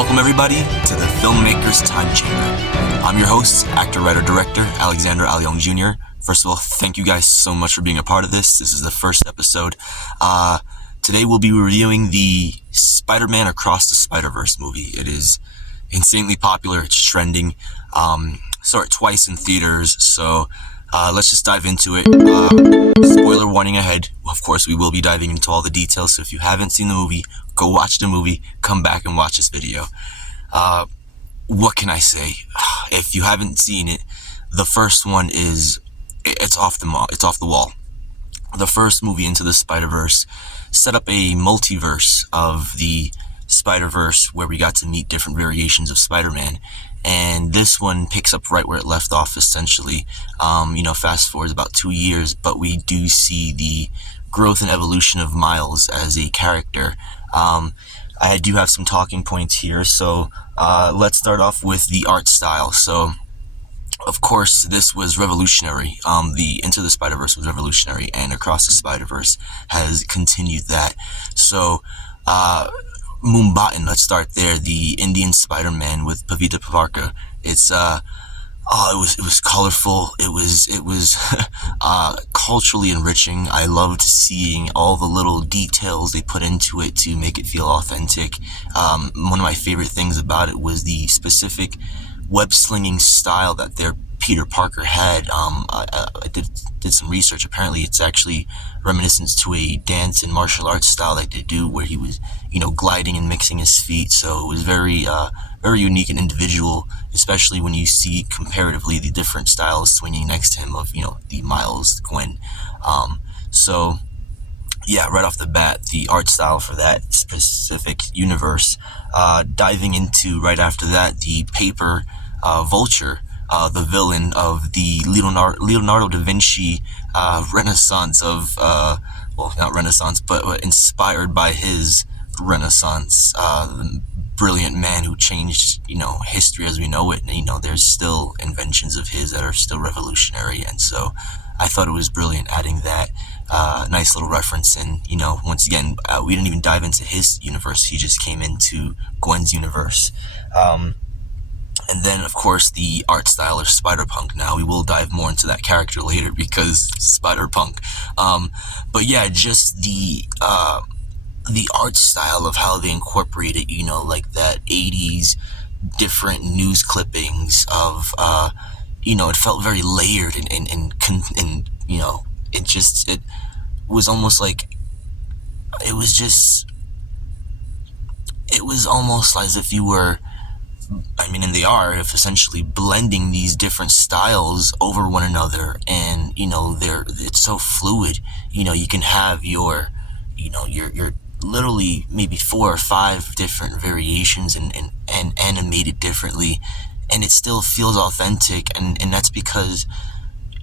Welcome everybody to the Filmmaker's Time Chamber. I'm your host, actor, writer, director, Alexander Alliong Jr. First of all, thank you guys so much for being a part of this. This is the first episode. Today we'll be reviewing the Spider-Man Across the Spider-Verse movie. It is insanely popular. It's trending. Saw it twice in theaters, so let's just dive into it. Spoiler warning ahead. Of course, we will be diving into all the details, so if you haven't seen the movie, go watch the movie, come back and watch this video. What can I say? If you haven't seen it, the first one it's off the wall. The first movie, Into the Spider-Verse, set up a multiverse of the Spider-Verse where we got to meet different variations of Spider-Man. And this one picks up right where it left off, essentially. Fast forward about 2 years, but we do see the growth and evolution of Miles as a character. I do have some talking points here, so let's start off with the art style. So, of course, this was revolutionary. The Into the Spider-Verse was revolutionary, and Across the Spider-Verse has continued that. So, Moonbatten, let's start there. The Indian Spider-Man with Pavita Pavarka. It was colorful. It was culturally enriching. I loved seeing all the little details they put into it to make it feel authentic. One of my favorite things about it was the specific web-slinging style that their Peter Parker had. I did some research. Apparently, it's actually reminiscent to a dance and martial arts style that they do, where he was, gliding and mixing his feet. So it was very unique and individual, especially when you see comparatively the different styles swinging next to him of, the Miles, Gwen. Right off the bat, the art style for that specific universe. Diving into right after that, the paper Vulture, the villain of the Leonardo da Vinci Renaissance of, not Renaissance, but inspired by his Renaissance, the brilliant man who changed, history as we know it. And, there's still inventions of his that are still revolutionary. And so I thought it was brilliant adding that nice little reference. And, once again, we didn't even dive into his universe. He just came into Gwen's universe. And then, of course, the art style of Spider-Punk. Now, we will dive more into that character later because Spider-Punk. But yeah, just the art style of how they incorporated, like that 80s different news clippings of, it felt very layered and it was almost like, it was almost as if you were, and they are, if essentially blending these different styles over one another, and it's so fluid. You can have your literally maybe 4 or 5 different variations and animated differently, and it still feels authentic, and that's because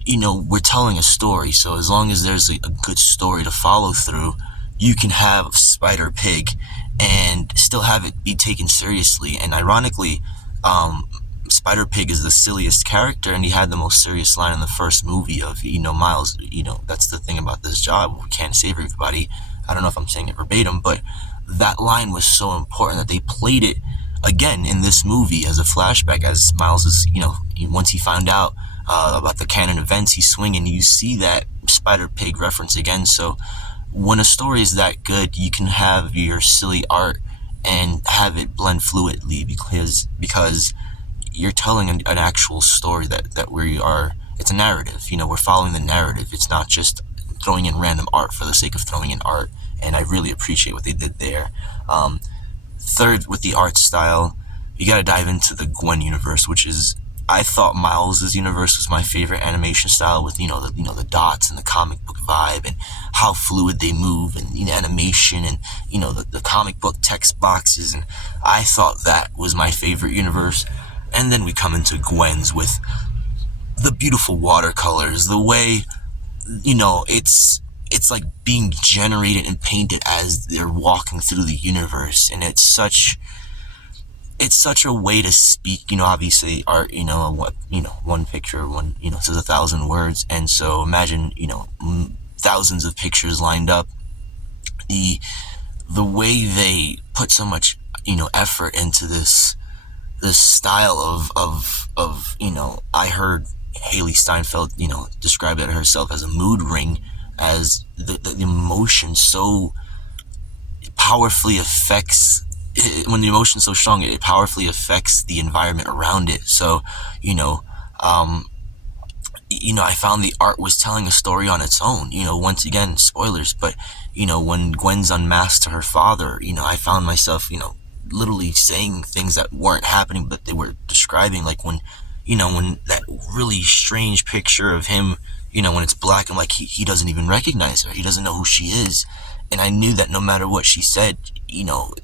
we're telling a story. So as long as there's a good story to follow through, you can have Spider Pig and still have it be taken seriously. And ironically, Spider Pig is the silliest character, and he had the most serious line in the first movie of, Miles, that's the thing about this job, we can't save everybody. I don't know if I'm saying it verbatim, but that line was so important that they played it again in this movie as a flashback, as Miles is, once he found out about the canon events, he's swinging, you see that Spider Pig reference again. So when a story is that good, you can have your silly art and have it blend fluidly because you're telling an actual story that we are. It's a narrative. We're following the narrative. It's not just throwing in random art for the sake of throwing in art. And I really appreciate what they did there. Third, with the art style, you got to dive into the Gwen universe, which is, I thought Miles's universe was my favorite animation style, with the dots and the comic book vibe and how fluid they move, and animation, and the comic book text boxes, and I thought that was my favorite universe. And then we come into Gwen's with the beautiful watercolors, the way it's like being generated and painted as they're walking through the universe, and it's such a way to speak. Obviously art, one picture, says 1,000 words, and so imagine, thousands of pictures lined up. The way they put so much, effort into this style of I heard Haley Steinfeld describe it herself as a mood ring, as the emotion so powerfully affects when the emotion's so strong, it powerfully affects the environment around it. So um I found the art was telling a story on its own. Once again, spoilers, but when Gwen's unmasked to her father, I found myself, literally saying things that weren't happening, but they were describing, like when that really strange picture of him, when it's black and like he doesn't even recognize her. He doesn't know who she is. And I knew that no matter what she said,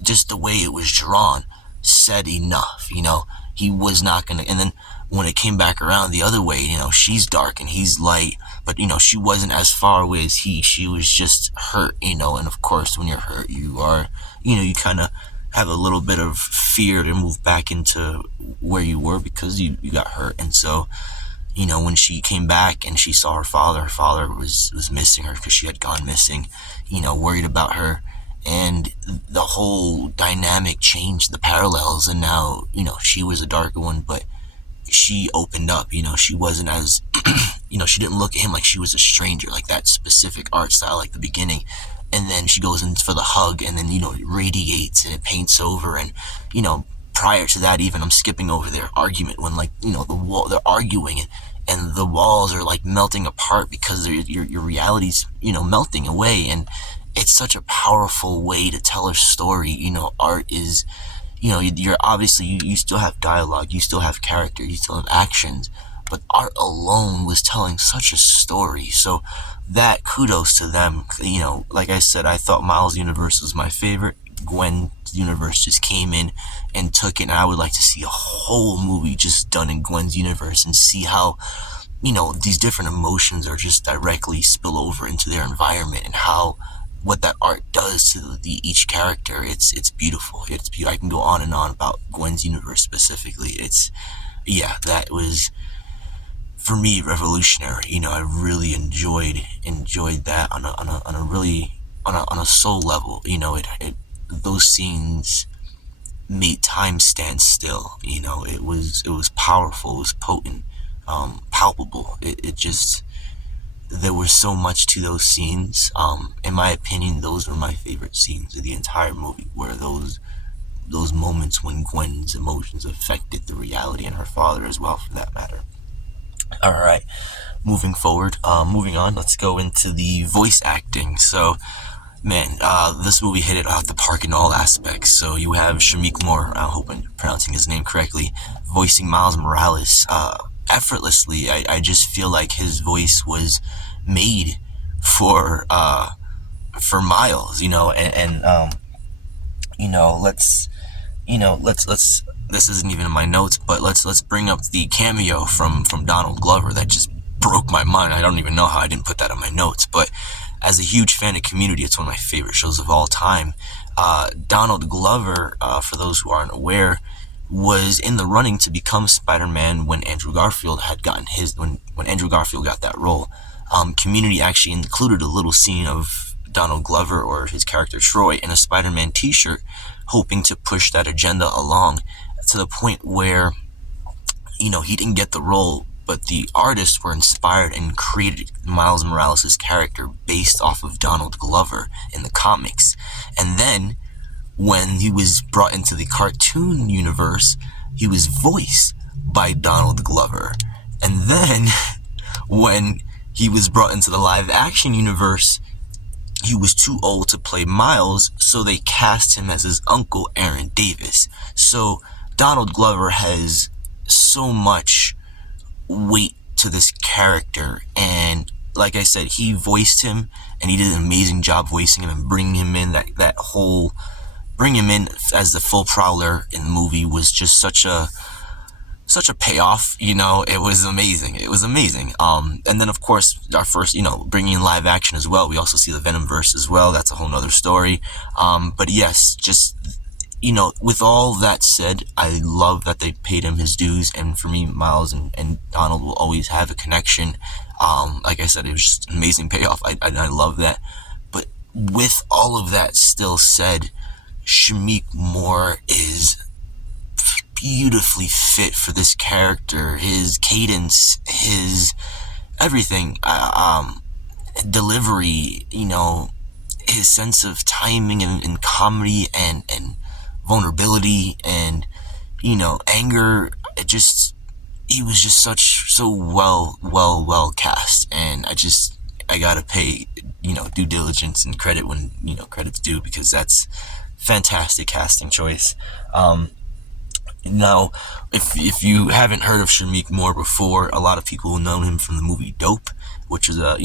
just the way it was drawn said enough. He was not going to. And then when it came back around the other way, she's dark and he's light, but she wasn't as far away as he. She was just hurt, and of course when you're hurt, you are, you kind of have a little bit of fear to move back into where you were because you got hurt. And so when she came back and she saw her father was missing her because she had gone missing, worried about her. And the whole dynamic changed, the parallels, and now, she was a darker one, but she opened up. She wasn't as, she didn't look at him like she was a stranger, like that specific art style, like the beginning. And then she goes in for the hug, and then, it radiates and it paints over. And, prior to that, even, I'm skipping over their argument when, like, the wall, they're arguing and the walls are like melting apart because your reality's, melting away. And it's such a powerful way to tell a story. Art is, you're obviously, you still have dialogue, you still have character, you still have actions, but art alone was telling such a story. So that, kudos to them. Like I said, I thought Miles' universe was my favorite. Gwen's universe just came in and took it, and I would like to see a whole movie just done in Gwen's universe and see how these different emotions are just directly spill over into their environment, and how what that art does to each character. It's beautiful. It's beautiful. I can go on and on about Gwen's universe specifically. That was, for me, revolutionary. I really enjoyed that on a soul level. Those scenes made time stand still. It was powerful. It was potent, palpable. It just, there was so much to those scenes. In my opinion, those were my favorite scenes of the entire movie, where those moments when Gwen's emotions affected the reality, and her father as well, for that matter. All right, moving on, let's go into the voice acting. So, man, this movie hit it out the park in all aspects. So you have Shamik Moore, I hope I'm pronouncing his name correctly, voicing Miles Morales effortlessly. I just feel like his voice was made for Miles, let's this isn't even in my notes, but let's bring up the cameo from Donald Glover that just broke my mind. I don't even know how I didn't put that in my notes, but as a huge fan of Community, it's one of my favorite shows of all time. Donald Glover, for those who aren't aware, was in the running to become Spider-Man when Andrew Garfield had gotten when Andrew Garfield got that role. Community actually included a little scene of Donald Glover, or his character Troy, in a Spider-Man t-shirt, hoping to push that agenda along to the point where, he didn't get the role, but the artists were inspired and created Miles Morales' character based off of Donald Glover in the comics. And then, when he was brought into the cartoon universe, he was voiced by Donald Glover. And then, when he was brought into the live action universe, he was too old to play Miles, so they cast him as his uncle, Aaron Davis. So Donald Glover has so much weight to this character, and like I said, he voiced him, and he did an amazing job voicing him and bringing him in. Bring him in as the full Prowler in the movie was just such a payoff. It was amazing. And then of course our first, bringing in live action as well. We also see the Venomverse as well. That's a whole nother story. But yes, just, with all that said, I love that they paid him his dues. And for me, Miles and Donald will always have a connection. Like I said, it was just an amazing payoff. I love that. But with all of that still said, Shameik Moore is beautifully fit for this character. His cadence, his everything, delivery, his sense of timing and comedy and vulnerability and, anger. He was just so well cast. And I gotta pay, due diligence and credit when, credit's due, because that's fantastic casting choice. Now, if you haven't heard of Shameik Moore before, a lot of people will know him from the movie Dope, which is a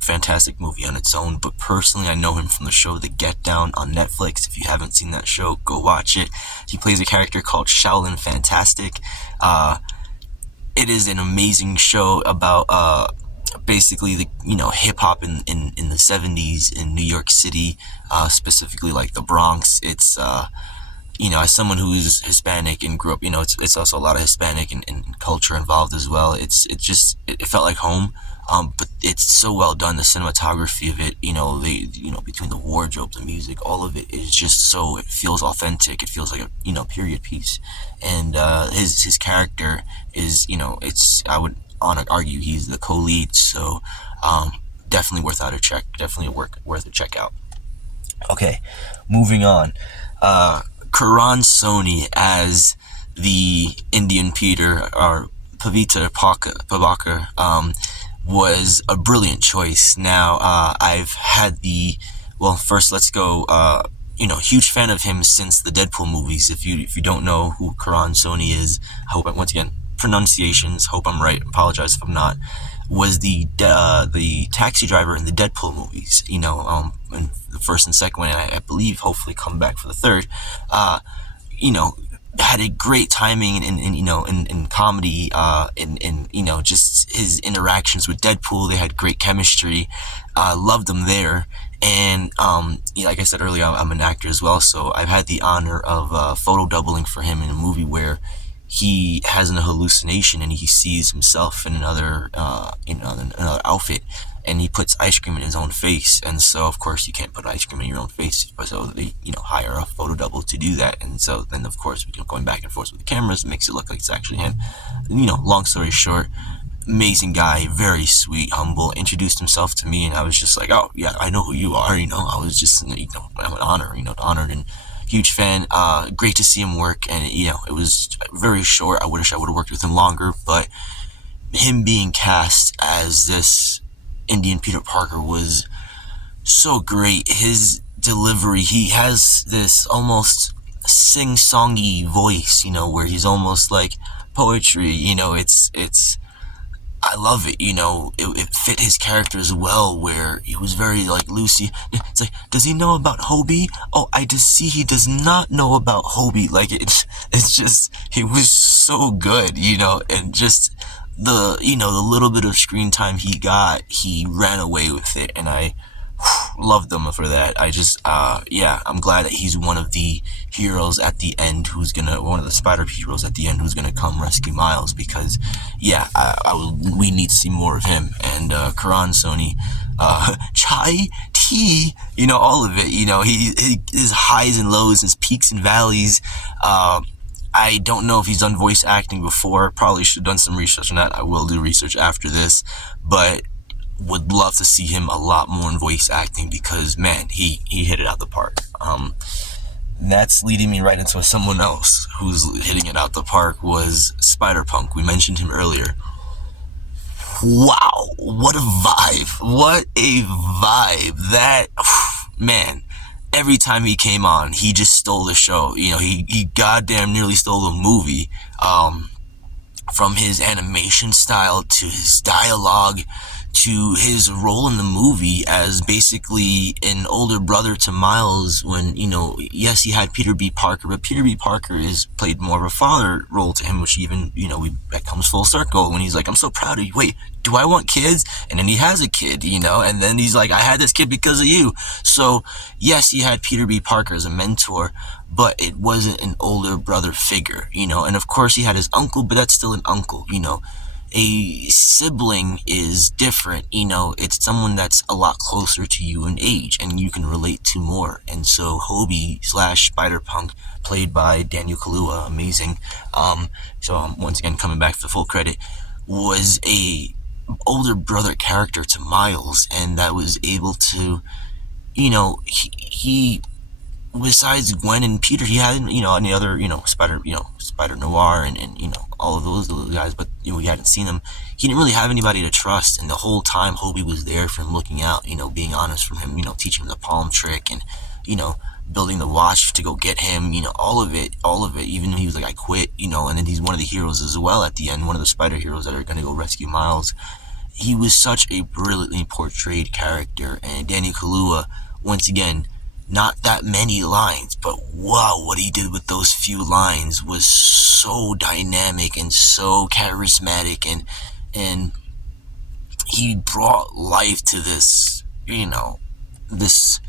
fantastic movie on its own. But personally, I know him from the show The Get Down on Netflix. If you haven't seen that show, go watch it. He plays a character called Shaolin Fantastic. It is an amazing show about basically the hip hop in the 70s in New York City, specifically like the Bronx. It's as someone who is Hispanic and grew up, it's also a lot of Hispanic and culture involved as well. It felt like home. But it's so well done. The cinematography of it, between the wardrobe, the music, all of it is just so, it feels authentic. It feels like a, period piece. And, his character is, I would argue he's the co-lead. So, definitely worth a check out. Okay, moving on. Karan Soni as the Indian Peter, or Pavitra Pabakar, was a brilliant choice. Now, I've had first let's go, huge fan of him since the Deadpool movies. If you don't know who Karan Soni is, I hope, once again, pronunciations, hope I'm right, apologize if I'm not, was the taxi driver in the Deadpool movies, in the first and second one, and I believe hopefully come back for the third. Had a great timing in comedy, just his interactions with Deadpool. They had great chemistry. Loved him there. And, like I said earlier, I'm an actor as well. So I've had the honor of photo doubling for him in a movie where he has an hallucination and he sees himself in another outfit, and he puts ice cream in his own face. And so, of course, you can't put ice cream in your own face, so they hire a photo double to do that. And so then, of course, going back and forth with the cameras makes it look like it's actually him. Long story short, amazing guy, very sweet, humble, introduced himself to me, and I was just like, oh yeah, I know who you are. I was just I'm an honored and huge fan. Great to see him work, and it was very short. I wish I would have worked with him longer, but him being cast as this Indian Peter Parker was so great. His delivery, he has this almost sing-songy voice, where he's almost like poetry. It's I love it. It fit his character as well, where he was very like Lucy. It's like, does he know about Hobie? Oh, I just see he does not know about Hobie. Like it's just, he was so good, and just the little bit of screen time he got, he ran away with it, and I loved him for that. I'm glad that he's one of the heroes at the end one of the Spider heroes at the end who's gonna come rescue Miles, because we need to see more of him. And Karan Soni, chai, tea, all of it. He his highs and lows, his peaks and valleys. I don't know if he's done voice acting before. Probably should have done some research on that. I will do research after this, but would love to see him a lot more in voice acting, because man, he hit it out the park. That's leading me right into someone else who's hitting it out the park, was Spider-Punk. We mentioned him earlier. Wow, what a vibe. What a vibe. That, man, every time he came on, he just stole the show. He goddamn nearly stole the movie. From his animation style to his dialogue to his role in the movie as basically an older brother to Miles, when, yes, he had Peter B. Parker, but Peter B. Parker is played more of a father role to him, which even, that comes full circle when he's like, I'm so proud of you. Wait, do I want kids? And then he has a kid, and then he's like, I had this kid because of you. So yes, he had Peter B. Parker as a mentor, but it wasn't an older brother figure, and of course he had his uncle, but that's still an uncle, a sibling is different. It's someone that's a lot closer to you in age and you can relate to more. And so Hobie slash Spider-Punk, played by Daniel Kaluuya, amazing. Once again, coming back for full credit, was a older brother character to Miles, and that was able to, he besides Gwen and Peter, he had, any other, Spider Noir and all of those little guys, but, we hadn't seen him. He didn't really have anybody to trust, and the whole time Hobie was there for him, looking out, being honest from him, teaching him the palm trick and, building the watch to go get him, all of it, even when he was like, I quit, and then he's one of the heroes as well at the end, one of the spider heroes that are going to go rescue Miles. He was such a brilliantly portrayed character, and Danny Kaluuya, once again, not that many lines, but wow, what he did with those few lines was so dynamic and so charismatic, and he brought life to this, this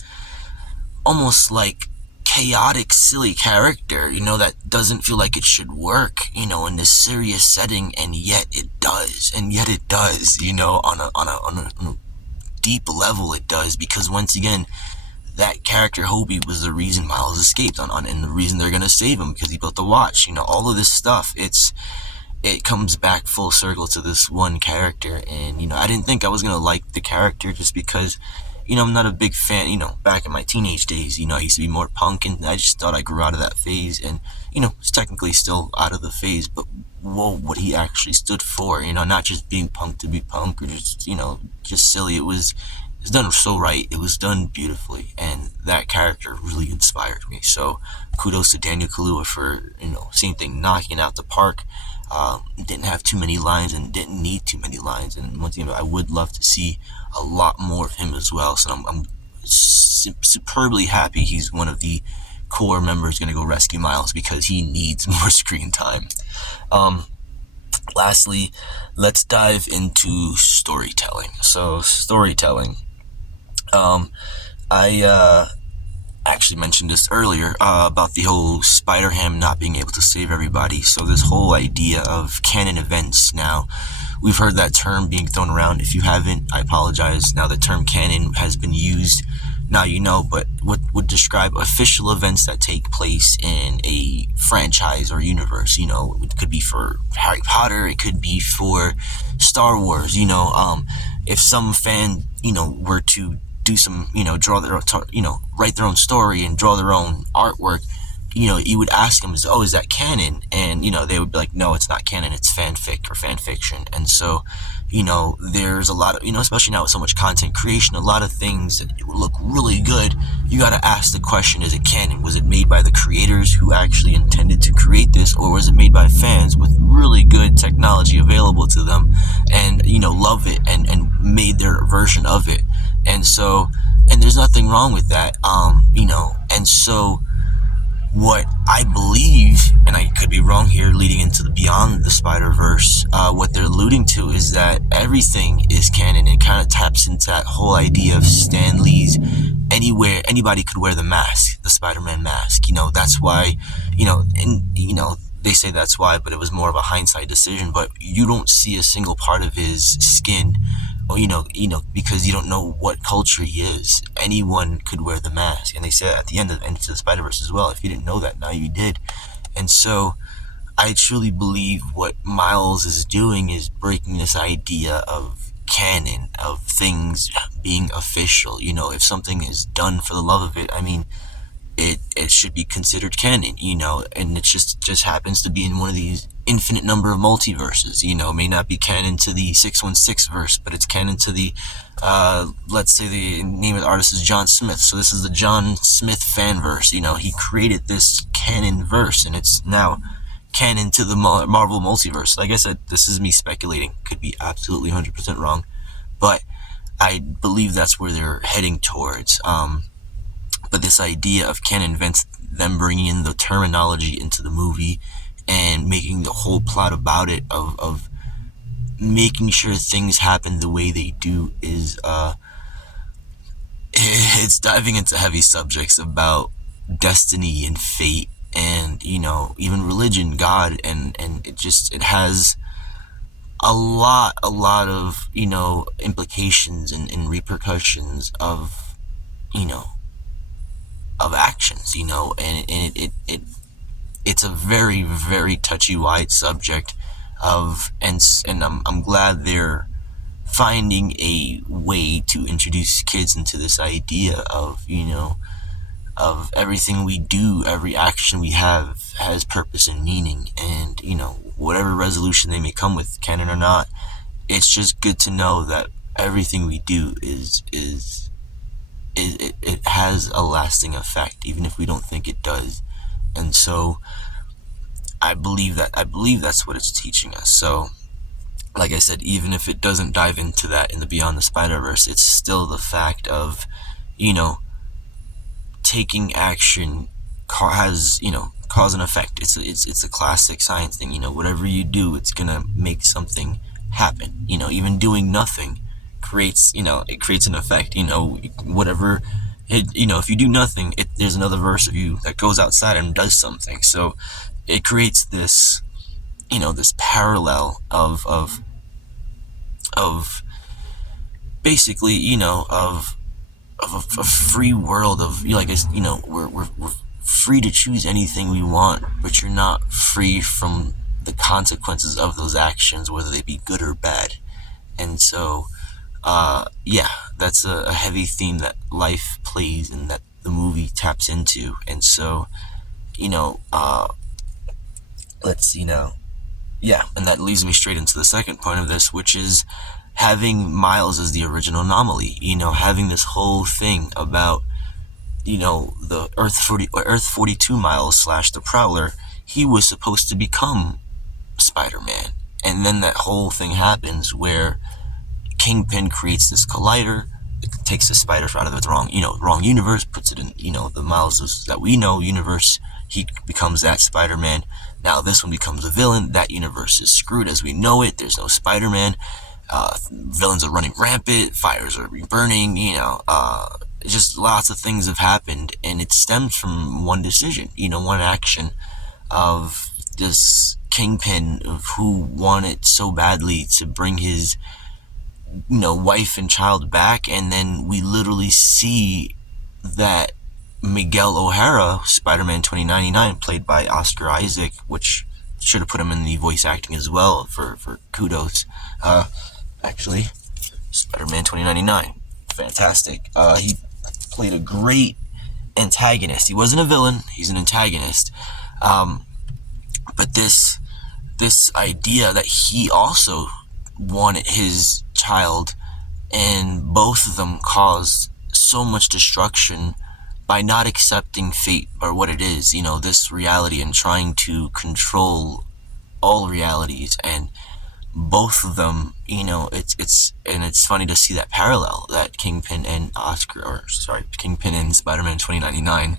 almost like chaotic, silly character, that doesn't feel like it should work, in this serious setting, and yet it does, on a deep level it does, because once again, that character Hobie was the reason Miles escaped and the reason they're gonna save him, because he built the watch. All of this stuff. It comes back full circle to this one character, and I didn't think I was gonna like the character just because, I'm not a big fan. Back in my teenage days, I used to be more punk, and I just thought I grew out of that phase, and it's technically still out of the phase, but whoa, what he actually stood for. Not just being punk to be punk or just just silly. It was done so right. It was done beautifully, and that character really inspired me. So kudos to Daniel Kaluuya for, same thing, knocking out the park. Didn't have too many lines and didn't need too many lines. And once again, I would love to see a lot more of him as well. So I'm superbly happy he's one of the core members going to go rescue Miles, because he needs more screen time. Lastly, let's dive into storytelling. So storytelling. I actually mentioned this earlier about the whole Spider-Ham not being able to save everybody. So this whole idea of canon events. Now, we've heard that term being thrown around. If you haven't, I apologize. Now the term canon has been used. Now but what would describe official events that take place in a franchise or universe. It could be for Harry Potter. It could be for Star Wars. If some fan, were to do some, draw their, write their own story and draw their own artwork, you would ask them, is that canon? And, they would be like, no, it's not canon, it's fanfic or fan fiction. And so, there's a lot of, especially now with so much content creation, a lot of things that look really good. You got to ask the question, is it canon? Was it made by the creators who actually intended to create this, or was it made by fans with really good technology available to them and, love it and made their version of it? And so, and there's nothing wrong with that, and so what I believe, and I could be wrong here, leading into the Beyond the Spider-Verse, what they're alluding to is that everything is canon. It kind of taps into that whole idea of Stan Lee's anybody could wear the mask, the Spider-Man mask. That's why, they say that's why, but it was more of a hindsight decision. But you don't see a single part of his skin, or because you don't know what culture he is. Anyone could wear the mask, and they said at the end of Into the Spider-Verse as well. If you didn't know that, now you did. And so, I truly believe what Miles is doing is breaking this idea of canon, of things being official. If something is done for the love of it, it should be considered canon, and it just happens to be in one of these infinite number of multiverses. It may not be canon to the 616 verse, but it's canon to the, let's say the name of the artist is John Smith. So this is the John Smith fan verse. He created this canon verse, and it's now canon to the Marvel multiverse. Like I said, this is me speculating. Could be absolutely 100% wrong, but I believe that's where they're heading towards. But this idea of canon events, them bringing in the terminology into the movie and making the whole plot about it, of making sure things happen the way they do, is it's diving into heavy subjects about destiny and fate and even religion, God, and it has a lot of, implications and repercussions of, you know, of actions, and it's a very, very touchy, wide subject and I'm glad they're finding a way to introduce kids into this idea of, of everything we do, every action we have has purpose and meaning, and, whatever resolution they may come with, canon or not, it's just good to know that everything we do it has a lasting effect, even if we don't think it does. And so I believe that's what it's teaching us. So, like I said, even if it doesn't dive into that in the Beyond the Spider-Verse, it's still the fact of, you know, taking action has, cause and effect. It's a classic science thing. Whatever you do, it's gonna make something happen. Even doing nothing creates, it creates an effect. Whatever if you do nothing, there's another verse of you that goes outside and does something. So it creates this, this parallel of basically, of a free world of, like, we're free to choose anything we want, but you're not free from the consequences of those actions, whether they be good or bad. And so, yeah, that's a heavy theme that life plays and that the movie taps into. And so, let's see now. Yeah, and that leads me straight into the second point of this, which is having Miles as the original anomaly. Having this whole thing about, the Earth 42 Miles / the Prowler. He was supposed to become Spider-Man, and then that whole thing happens where Kingpin creates this collider. It takes the spider out of its wrong universe, puts it in, the Miles that we know universe. He becomes that Spider-Man. Now this one becomes a villain. That universe is screwed as we know it. There's no Spider-Man. Villains are running rampant. Fires are burning. Just lots of things have happened, and it stems from one decision. One action of this Kingpin who wanted so badly to bring his, wife and child back, and then we literally see that Miguel O'Hara, Spider-Man 2099, played by Oscar Isaac, which should have put him in the voice acting as well for kudos. Actually, Spider-Man 2099, fantastic. He played a great antagonist. He wasn't a villain; he's an antagonist. But this idea that he also wanted his child, and both of them caused so much destruction by not accepting fate or what it is, this reality, and trying to control all realities. And both of them, it's funny to see that parallel that Kingpin and Spider-Man 2099,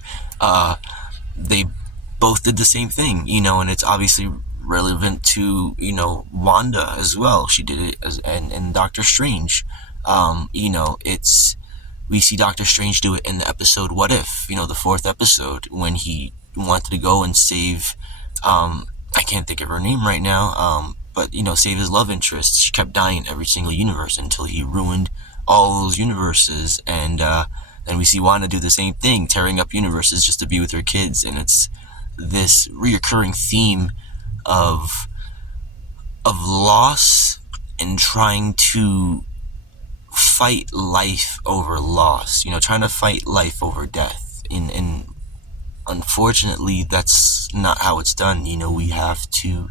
they both did the same thing, and it's obviously relevant to, Wanda as well. She did it and Doctor Strange. We see Doctor Strange do it in the episode What If, the fourth episode, when he wanted to go and save, I can't think of her name right now, but, save his love interest. She kept dying in every single universe until he ruined all those universes. And then we see Wanda do the same thing, tearing up universes just to be with her kids. And it's this reoccurring theme of loss and trying to fight life over loss, trying to fight life over death. And unfortunately, that's not how it's done. We have to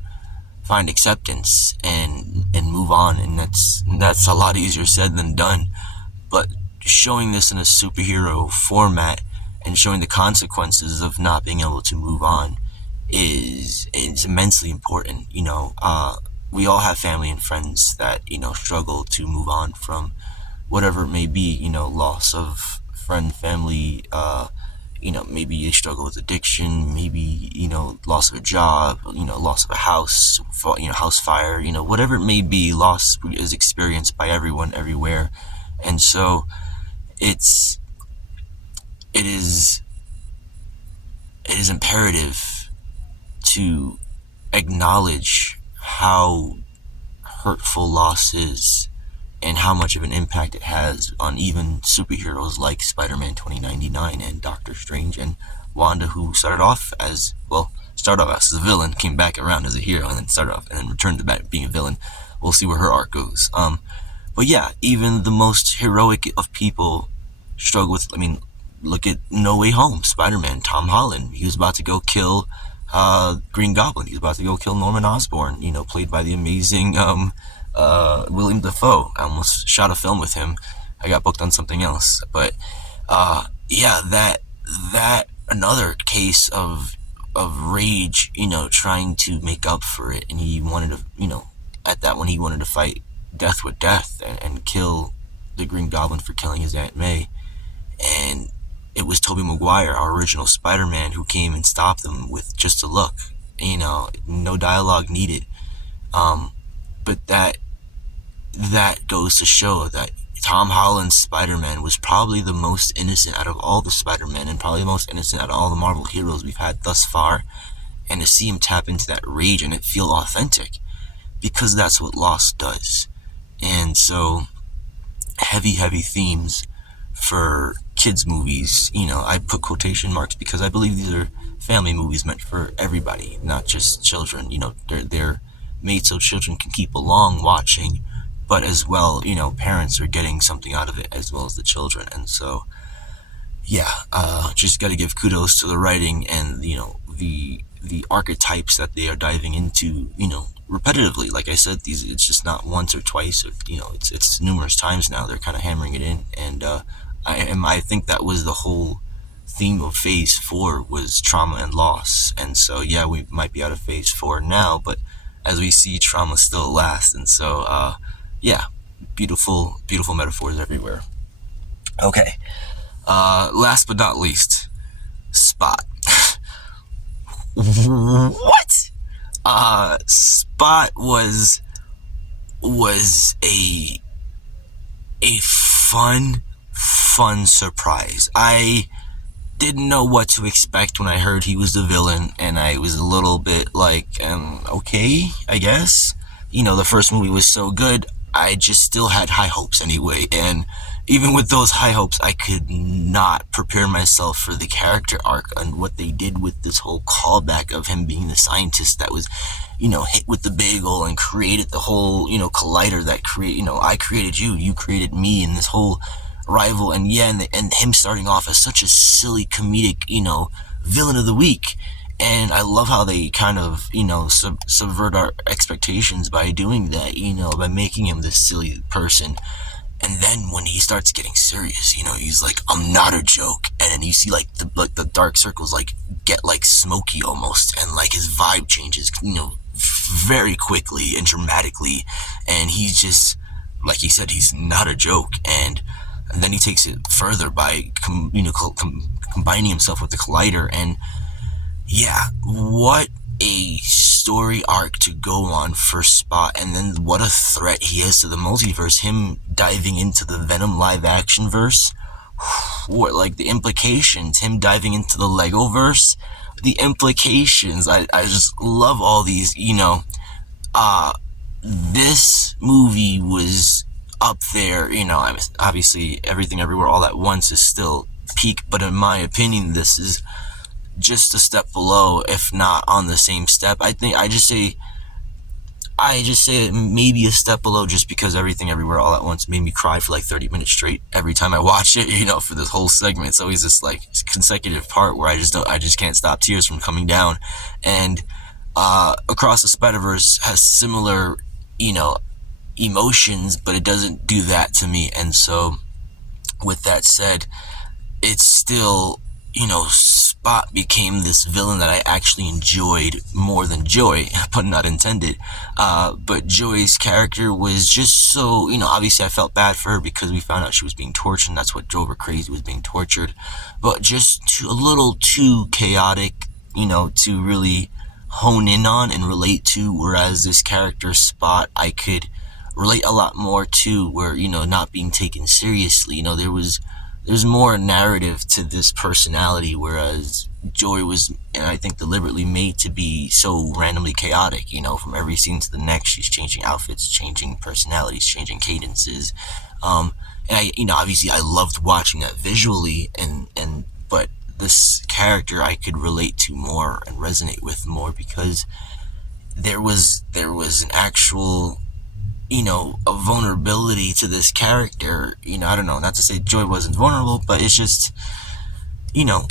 find acceptance and move on, and that's a lot easier said than done. But showing this in a superhero format and showing the consequences of not being able to move on is immensely important. We all have family and friends that, struggle to move on from whatever it may be, loss of friend, family, maybe they struggle with addiction, maybe, loss of a job, loss of a house, house fire, whatever it may be, loss is experienced by everyone, everywhere. And so it is imperative to acknowledge how hurtful loss is and how much of an impact it has on even superheroes like Spider-Man 2099 and Doctor Strange and Wanda, who started off as a villain, came back around as a hero, and then started off and then returned to back being a villain. We'll see where her arc goes. But yeah, even the most heroic of people struggle with. I mean, look at No Way Home, Spider-Man, Tom Holland. He was about to go kill Green Goblin. He was about to go kill Norman Osborn. Played by the amazing William Dafoe. I almost shot a film with him. I got booked on something else, but yeah, that another case of rage, trying to make up for it, and he wanted to, at that one he wanted to fight death with death and kill the Green Goblin for killing his Aunt May, and it was Tobey Maguire, our original Spider-Man, who came and stopped them with just a look, no dialogue needed, but that goes to show that Tom Holland's Spider-Man was probably the most innocent out of all the Spider-Men, and probably the most innocent out of all the Marvel heroes we've had thus far. And to see him tap into that rage and it feel authentic, because that's what loss does. And so, heavy themes for kids movies. I put quotation marks because I believe these are family movies meant for everybody, not just children. They're made so children can keep along watching, but as well, parents are getting something out of it as well as the children. And so, yeah, just got to give kudos to the writing and, the archetypes that they are diving into, repetitively. Like I said, it's just not once or twice, or, it's numerous times now. They're kind of hammering it in. And I think that was the whole theme of Phase 4 was trauma and loss. And so, yeah, we might be out of Phase 4 now, but as we see, trauma still lasts. And so, yeah, beautiful metaphors everywhere. Okay, last but not least, Spot. What? Spot was a fun surprise. I didn't know what to expect when I heard he was the villain, and I was a little bit like, okay, I guess. The first movie was so good, I just still had high hopes anyway, and even with those high hopes, I could not prepare myself for the character arc and what they did with this whole callback of him being the scientist that was, hit with the bagel and created the whole, collider that I created you, you created me, and this whole rival, and him starting off as such a silly comedic, villain of the week. And I love how they kind of, subvert our expectations by doing that, by making him this silly person. And then when he starts getting serious, he's like, I'm not a joke. And then you see the dark circles get smoky almost, and his vibe changes, very quickly and dramatically. And he's just, like he said, he's not a joke. And then he takes it further by, combining himself with the Collider. And yeah, what a story arc to go on for Spot, and then what a threat he is to the multiverse. Him diving into the Venom live action verse, what, the implications, him diving into the Lego verse, the implications. I just love all these, this movie was up there, obviously Everything Everywhere All at Once is still peak, but in my opinion, this is just a step below, if not on the same step. I just say maybe a step below, just because Everything Everywhere All at Once made me cry for 30 minutes straight every time I watch it, for this whole segment. It's always this consecutive part where I just can't stop tears from coming down. And Across the Spider-Verse has similar, emotions, but it doesn't do that to me. And so with that said, it's still, Spot became this villain that I actually enjoyed more than Joy, pun not intended. But Joy's character was just so, obviously I felt bad for her because we found out she was being tortured, and that's what drove her crazy, was being tortured. But just a little too chaotic, to really hone in on and relate to, whereas this character Spot, I could relate a lot more to, where, not being taken seriously. there's more narrative to this personality, whereas Joy was, and I think deliberately made to be so randomly chaotic. From every scene to the next, she's changing outfits, changing personalities, changing cadences. And obviously, I loved watching that visually, but this character I could relate to more and resonate with more, because there was an actual, a vulnerability to this character. I don't know, not to say Joy wasn't vulnerable, but it's just,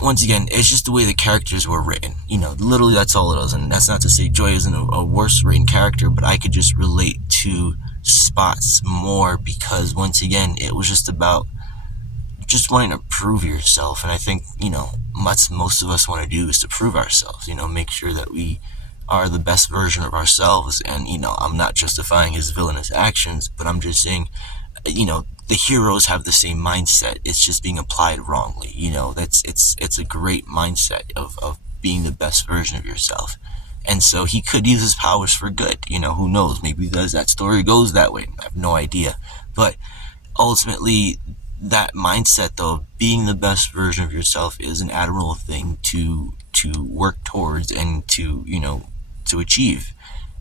once again, it's just the way the characters were written. Literally that's all it is. And that's not to say Joy isn't a worse written character, but I could just relate to Spots more, because once again, it was just about just wanting to prove yourself. And I think, what most of us want to do is to prove ourselves, make sure that we are the best version of ourselves. And, I'm not justifying his villainous actions, but I'm just saying, the heroes have the same mindset. It's just being applied wrongly. It's a great mindset of being the best version of yourself. And so he could use his powers for good. Who knows? Maybe that story goes that way. I have no idea. But ultimately, that mindset, though, of being the best version of yourself, is an admirable thing to work towards and to achieve.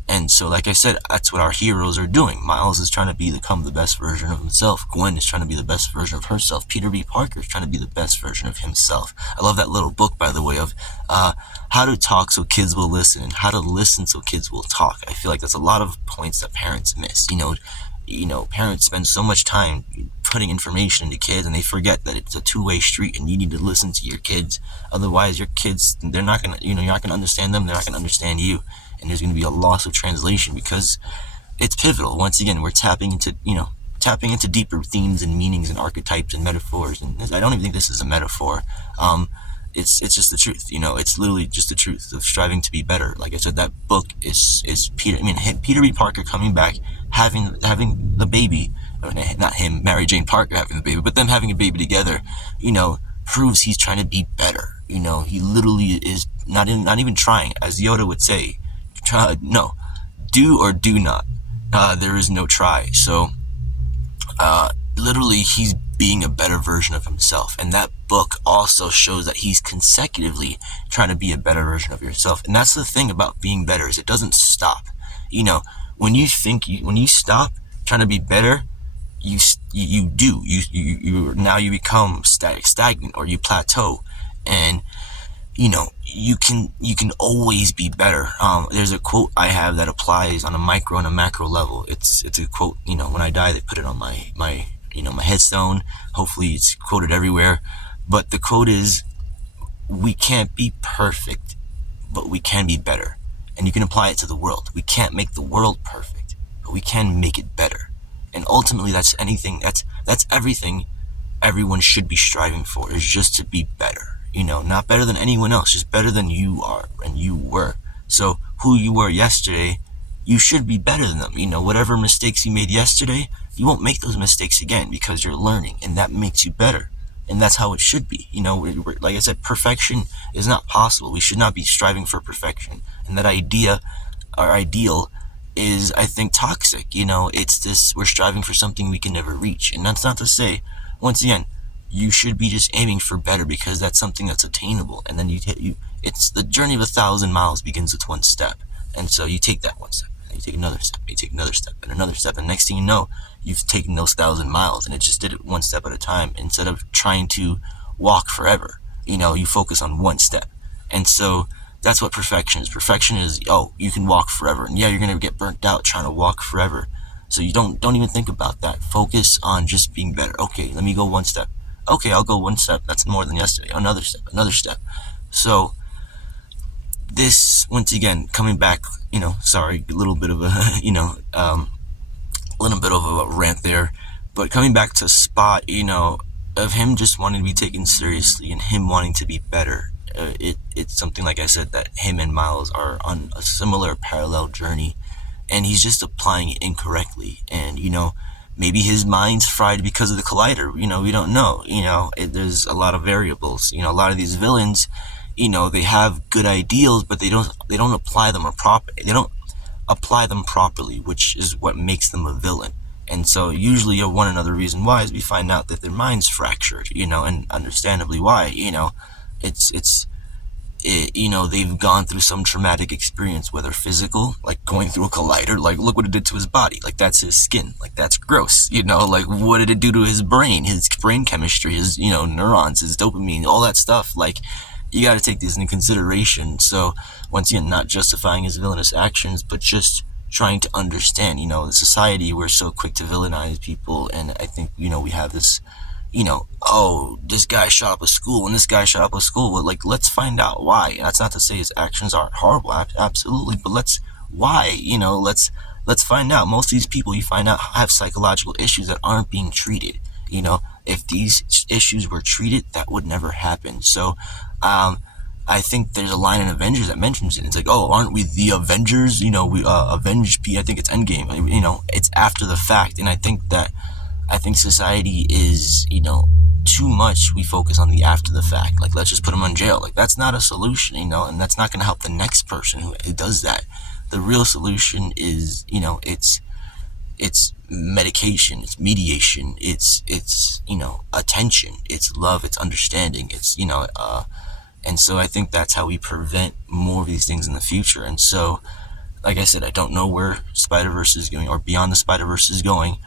And so, like I said, that's what our heroes are doing. Miles is trying to become the best version of himself. Gwen is trying to be the best version of herself. Peter B. Parker is trying to be the best version of himself. I love that little book, by the way, of how to talk so kids will listen and how to listen so kids will talk. I feel like that's a lot of points that parents miss. Parents spend so much time putting information into kids, and they forget that it's a two-way street, and you need to listen to your kids. Otherwise, your kids, they're not gonna, you're not gonna understand them. They're not gonna understand you, and there's gonna be a loss of translation, because it's pivotal. Once again, we're tapping into deeper themes and meanings and archetypes and metaphors. And I don't even think this is a metaphor. It's just the truth. It's literally just the truth of striving to be better. Like I said, that book is Peter B. Parker coming back, having the baby, not him, Mary Jane Parker having the baby, but them having a baby together, proves he's trying to be better. He literally is not even trying, as Yoda would say. No, do or do not. There is no try. So, literally, he's being a better version of himself. And that book also shows that he's consecutively trying to be a better version of yourself. And that's the thing about being better, is it doesn't stop. When you stop trying to be better, you now you become stagnant, or you plateau. And you can always be better. There's a quote I have that applies on a micro and a macro level. It's a quote, when I die, they put it on my headstone. Hopefully it's quoted everywhere. But the quote is, we can't be perfect, but we can be better. And you can apply it to the world. We can't make the world perfect, but we can make it better. And ultimately, that's everything everyone should be striving for, is just to be better. Not better than anyone else, just better than you are and you were. So who you were yesterday, you should be better than them. Whatever mistakes you made yesterday, you won't make those mistakes again, because you're learning, and that makes you better. And that's how it should be. Like I said, perfection is not possible. We should not be striving for perfection. And that idea, our ideal, is, I think, toxic. It's this, we're striving for something we can never reach. And that's not to say, once again, you should be just aiming for better, because that's something that's attainable. And then it's the journey of 1,000 miles begins with one step. And so you take that one step, and you take another step, and you take another step, and another step. And next thing you know, you've taken those 1,000 miles, and it just did it one step at a time. Instead of trying to walk forever, you focus on one step. And so that's what perfection is. Perfection is, you can walk forever. And yeah, you're going to get burnt out trying to walk forever. So you don't even think about that. Focus on just being better. Okay, let me go one step. Okay, I'll go one step. That's more than yesterday. Another step, another step. So this, once again, coming back, sorry, a little bit of a, little bit of a rant there, but coming back to Spot, of him just wanting to be taken seriously and him wanting to be better. It's something, like I said, that him and Miles are on a similar parallel journey, and he's just applying it incorrectly. And, maybe his mind's fried because of the collider. We don't know. There's a lot of variables. A lot of these villains, they have good ideals, but they don't apply them They don't apply them properly, which is what makes them a villain. And so usually one another reason why is we find out that their mind's fractured, and understandably why, they've gone through some traumatic experience, whether physical, like going through a collider, like look what it did to his body, like that's his skin, like that's gross, like what did it do to his brain chemistry, his, neurons, his dopamine, all that stuff, like you got to take this into consideration. So once again, not justifying his villainous actions, but just trying to understand, the society, we're so quick to villainize people, and I think, we have this, oh, this guy shot up a school and this guy shot up a school. Well, like, let's find out why. And that's not to say his actions aren't horrible, absolutely, but why, let's find out. Most of these people you find out have psychological issues that aren't being treated. If these issues were treated, that would never happen. So, I think there's a line in Avengers that mentions it. It's like, oh, aren't we the Avengers? We avenge I think it's Endgame. It's after the fact, and I think society is, too much. We focus on the after the fact. Like, let's just put them in jail. Like, that's not a solution, and that's not going to help the next person who does that. The real solution is, it's medication, it's mediation, it's attention, it's love, it's understanding, it's, and so I think that's how we prevent more of these things in the future. And so, like I said, I don't know where Spider-Verse is going, or Beyond the Spider-Verse is going,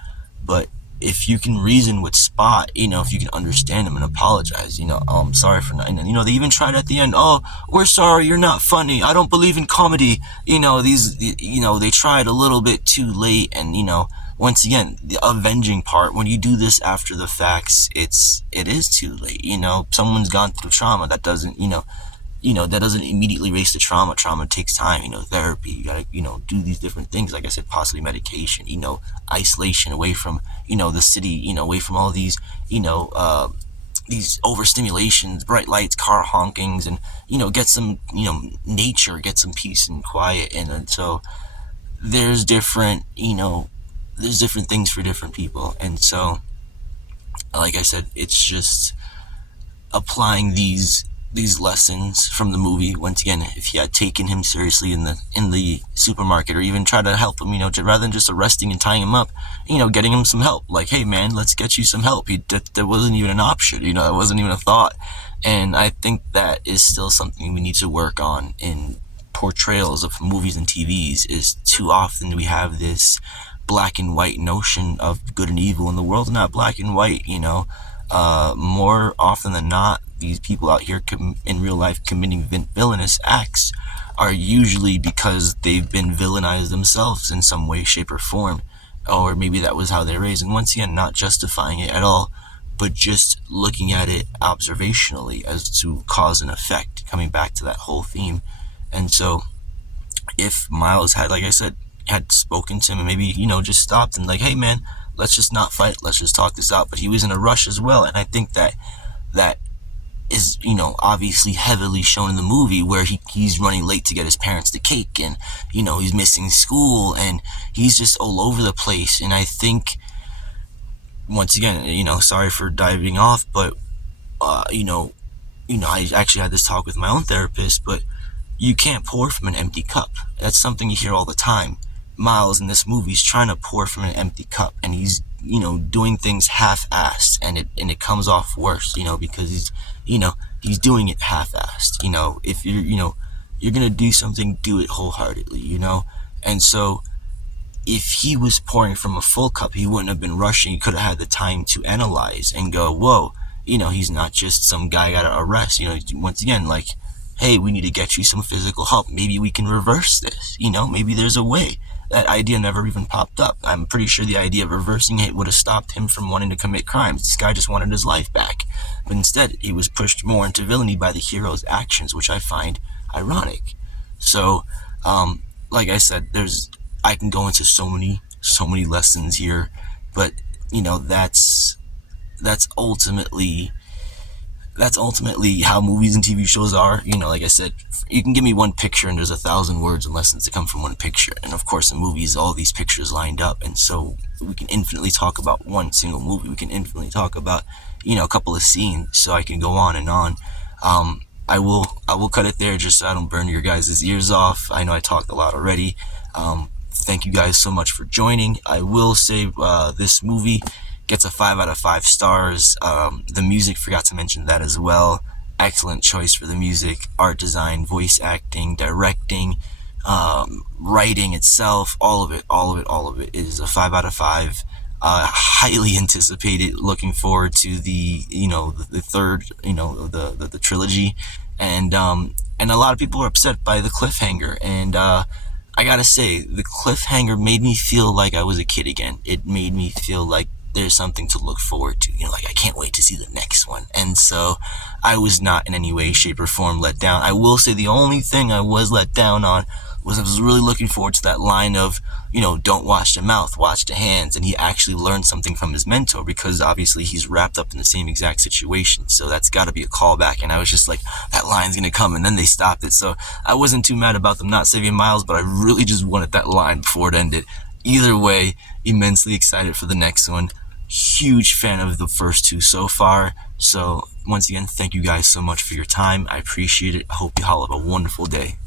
but if you can reason with Spot, if you can understand him and apologize, I'm sorry for not, and, they even tried at the end, oh, we're sorry, you're not funny, I don't believe in comedy, they tried a little bit too late, and, once again, the avenging part, when you do this after the facts, it is too late, someone's gone through trauma, that doesn't, that doesn't immediately erase the trauma. Trauma takes time, therapy, you gotta, do these different things, like I said, possibly medication, isolation away from, the city, away from all these, these overstimulations, bright lights, car honkings, and, get some, nature, get some peace and quiet, and so there's different, there's different things for different people, and so, like I said, it's just applying these lessons from the movie. Once again, if you had taken him seriously in the supermarket, or even try to help him, rather than just arresting and tying him up, getting him some help, like, hey man, let's get you some help. That wasn't even an option, that wasn't even a thought. And I think that is still something we need to work on in portrayals of movies and TVs. Is too often we have this black and white notion of good and evil, and the world's not black and white. More often than not, these people out here in real life committing villainous acts are usually because they've been villainized themselves in some way, shape, or form, or maybe that was how they're raised. And once again, not justifying it at all, but just looking at it observationally as to cause and effect, coming back to that whole theme. And so if Miles had, like I said, had spoken to him and maybe, just stopped and like, hey man, let's just not fight, let's just talk this out. But he was in a rush as well, and I think that is, obviously heavily shown in the movie, where he's running late to get his parents the cake, and, he's missing school, and he's just all over the place. And I think, once again, sorry for diving off, but, I actually had this talk with my own therapist, but you can't pour from an empty cup. That's something you hear all the time. Miles in this movie is trying to pour from an empty cup, and he's, doing things half-assed, and it comes off worse, because he's doing it half-assed. If you're gonna do something, do it wholeheartedly, and so if he was pouring from a full cup, he wouldn't have been rushing. He could have had the time to analyze and go, whoa, he's not just some guy got to arrest, once again, like, hey, we need to get you some physical help. Maybe we can reverse this, maybe there's a way. That idea never even popped up. I'm pretty sure the idea of reversing it would have stopped him from wanting to commit crimes. This guy just wanted his life back. But instead, he was pushed more into villainy by the hero's actions, which I find ironic. So, like I said, I can go into so many lessons here, but, that's ultimately how movies and TV shows are. Like I said, you can give me one picture and there's 1,000 words and lessons that come from one picture. And of course, in movies, all these pictures lined up. And so we can infinitely talk about one single movie. We can infinitely talk about, a couple of scenes. So I can go on and on. I will cut it there just so I don't burn your guys' ears off. I know I talked a lot already. thank you guys so much for joining. I will say this movie gets a 5 out of 5 stars. The music, forgot to mention that as well. Excellent choice for the music, art design, voice acting, directing, writing itself, all of it is a 5 out of 5. Highly anticipated, looking forward to the third, the trilogy, and a lot of people are upset by the cliffhanger, and I gotta say, the cliffhanger made me feel like I was a kid again. It made me feel like there's something to look forward to. Like I can't wait to see the next one. And so I was not in any way, shape, or form let down. I will say the only thing I was let down on was I was really looking forward to that line of, don't watch the mouth, watch the hands. And he actually learned something from his mentor, because obviously he's wrapped up in the same exact situation. So that's got to be a callback. And I was just like, that line's going to come. And then they stopped it. So I wasn't too mad about them not saving Miles, but I really just wanted that line before it ended. Either way, immensely excited for the next one. Huge fan of the first two so far. So once again, thank you guys so much for your time. I appreciate it. I hope you all have a wonderful day.